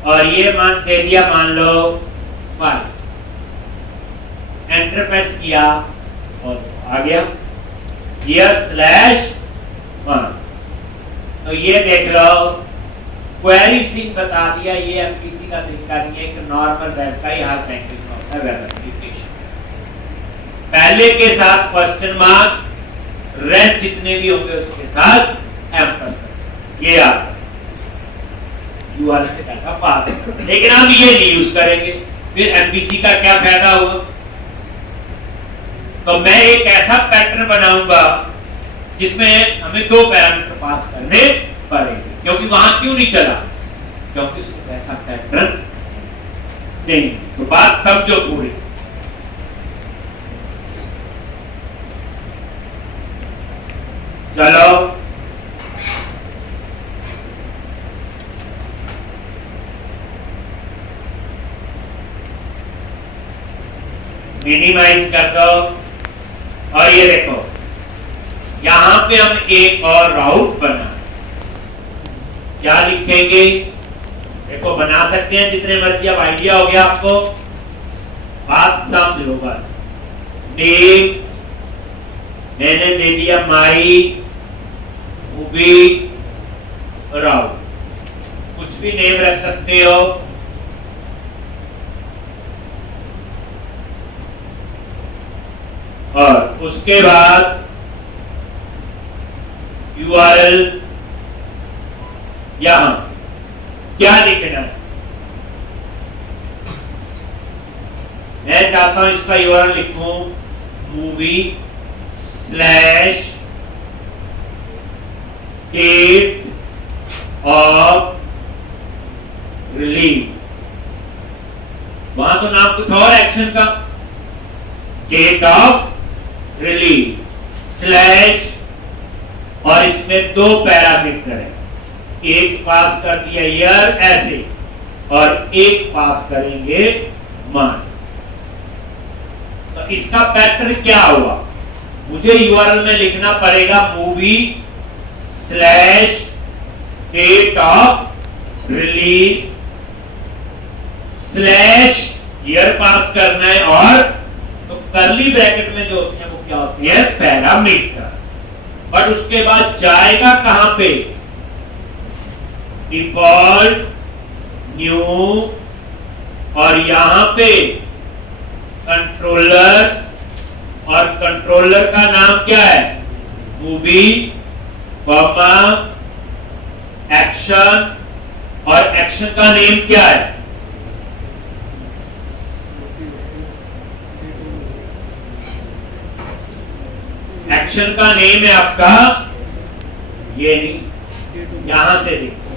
और ये मान दे दिया, मान लो 5। एंटर प्रेस किया और आ गया ईयर/मंथ। तो ये देख लो, क्वेरी सिंह बता दिया, ये एमपीसी का तरीका नहीं है, एक नॉर्मल वेब का ही हाल लैंग्वेज में होता है, वेब एप्लीकेशन। पहले के साथ क्वेश्चन मार्क, रेस्ट जितने भी होंगे उसके साथ एम्परसेंड। ये आता यूआरएल से डाटा पास। लेकिन हम ये नहीं यूज करेंगे, फिर एमपीसी का क्या फायदा हुआ? तो मैं एक ऐसा पैटर्न बनाऊंगा जिसमें हमें 2 पैरामीटर पास करने पड़ेंगे। क्योंकि वहां क्यों नहीं चला? क्योंकि उसको ऐसा पैटर्न नहीं। तो बात समझो पूरी। चलो मिनिमाइज कर दो। और ये देखो, यहां पे हम एक और राउट बना, क्या लिखेंगे? देखो बना सकते हैं जितने मर्जी, अब आइडिया हो गया आपको, बात समझ लो बस। नेम मैंने दे दिया माई मूवी राउट, कुछ भी नेम रख सकते हो। और उसके बाद यूआरएल यहां क्या लिखना है? मैं चाहता हूं इसका यूआरएल लिखूं movie/date of release। वहां तो नाम कुछ और एक्शन का, डेट ऑफ रिलीज स्लैश, और इसमें 2 पैरामीटर है, एक पास कर दिया ईयर ऐसे, और एक पास करेंगे मंथ। तो इसका पैटर्न क्या हुआ? मुझे यूआरएल में लिखना पड़ेगा movie/date of release slash year pass करना है, और तो करली ब्रैकेट में जो होती है वो क्या होती है? पैरामीटर। बट उसके बाद जाएगा कहां पे? डिफॉल्ट, न्यू, और यहां पे कंट्रोलर, और कंट्रोलर का नाम क्या है? मूवी, एक्शन, और एक्शन का नेम क्या है? एक्शन का नेम है आपका, ये नहीं, यहां से देखो,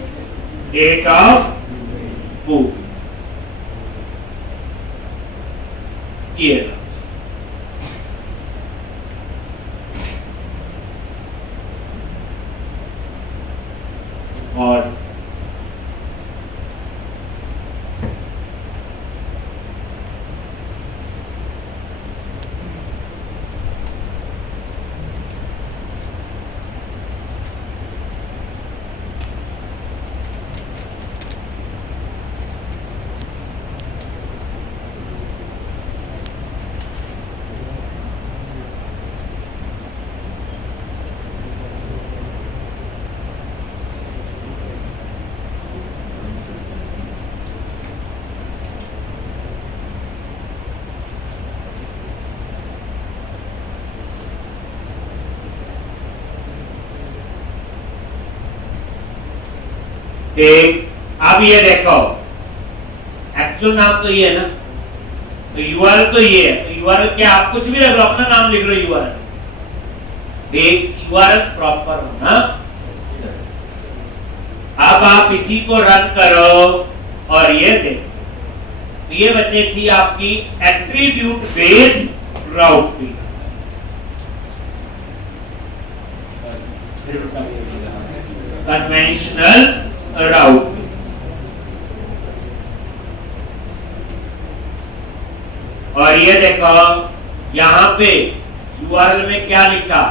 डेट ऑफ मूव, ये और अब ये देखो, एक्चुअल नाम तो ये है ना, तो यूआरएल तो ये है, तो यूआरएल क्या, आप कुछ भी रख लो, अपना नाम लिख लो यूआरएल। यूआरएल प्रॉपर होना। अब आप इसी को रन करो, और ये देखो, तो ये बच्चे थी आपकी attribute based routing. Conventional routing. और ये देखो यहां पे यूआरएल में क्या लिखा,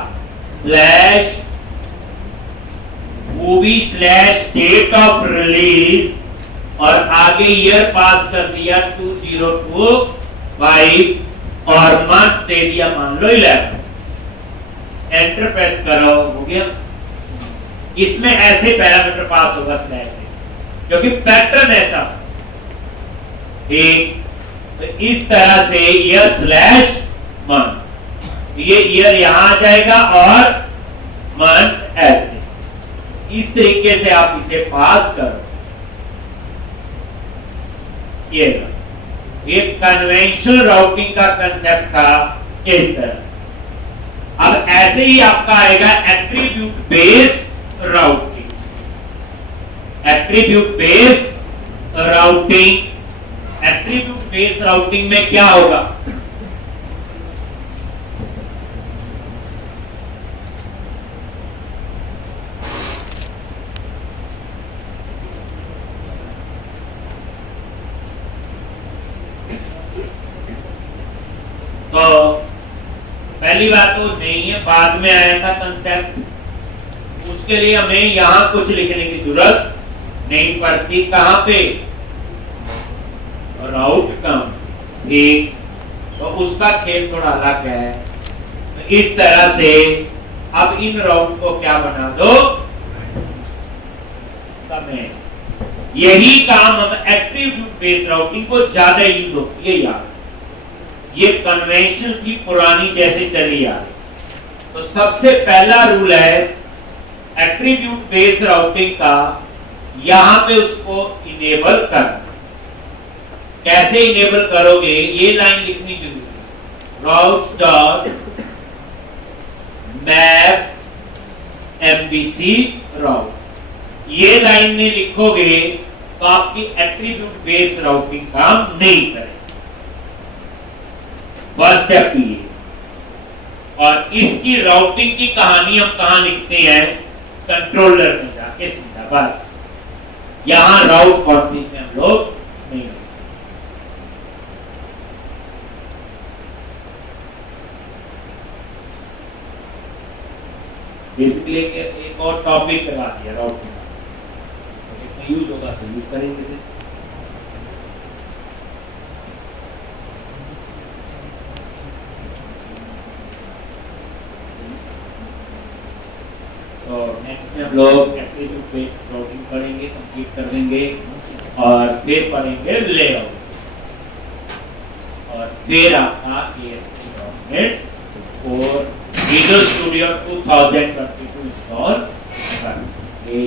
slash movie slash date of release, और आगे ईयर पास कर दिया 2025 और मंथ दे दिया मान लो 11। एंटर प्रेस करो, हो गया। इसमें ऐसे पैरामीटर पास होगा स्लैश में, क्योंकि पैटर्न ऐसा। ठीक, तो इस तरह से ईयर स्लैश मंथ, ये ईयर यहां आ जाएगा और मंथ ऐसे। इस तरीके से आप इसे पास करो। ये कन्वेंशनल राउटिंग का कंसेप्ट था इस तरह। अब ऐसे ही आपका आएगा attribute based routing. Attribute based routing, attribute based routing में क्या होगा, तो पहली बात तो नहीं है, बाद में आया था कंसेप्ट। उसके लिए हमें यहां कुछ लिखने की जरूरत नहीं पड़ती। कहां पे, राउट कम। ठीक, तो उसका खेल थोड़ा अलग है। तो इस तरह से अब इन राउट को क्या बना दो, कमेंट। यही काम हम एट्रीब्यूट बेस्ड राउटिंग को ज्यादा यूज होती है यार। ये कन्वेंशन की पुरानी जैसे चली आ रही। तो सबसे पहला रूल है एट्रीब्यूट बेस्ड राउटिंग का, यहां पे उसको इनेबल करना। कैसे इनेबल करोगे, ये लाइन लिखनी जरूरी है, राउट्स डॉट मैप एमबीसी राउट। ये लाइन में लिखोगे तो आपकी एट्रीब्यूट बेस्ड राउटिंग काम नहीं करेगी। फर्स्ट स्टेप ये। और इसकी राउटिंग की कहानी हम कहां लिखते हैं, कंट्रोलर में जाके सीधा, बस। यहां राउट कॉन्फिग में हम लोग नहीं लिखते। बेसिकली एक और टॉपिक करवा दिया राउटिंग का, यूज होगा तो यूज करेंगे। तो नेक्स्ट में हम लोग एट्रीब्यूट बेस्ड राउटिंग पढ़ेंगे, कंप्लीट कर देंगे, और फिर पढ़ेंगे लेआउट, और फिर आपका ASP डॉक्यूमेंट और विजुअल स्टूडियो 2022 इंस्टॉल करेंगे।